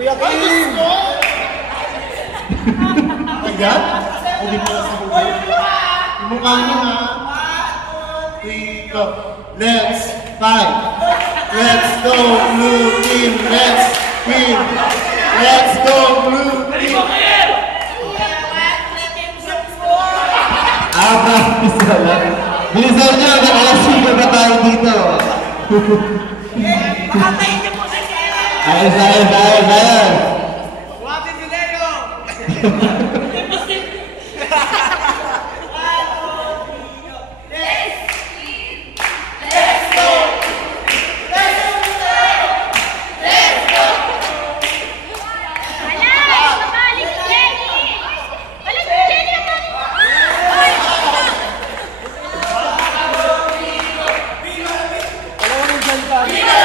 Kuya Kim! Ayan? Hindi mo na sa huli. Mukha niyo ha. 3, go. Let's fight. Let's go, blue team. Let's win. Let's go, blue team. Isa lang. Bilisan nyo, nakakasiga ba tayo dito? Makatayin niyo po sa kera! Ayos. Wapin si Leo! Dyan ka.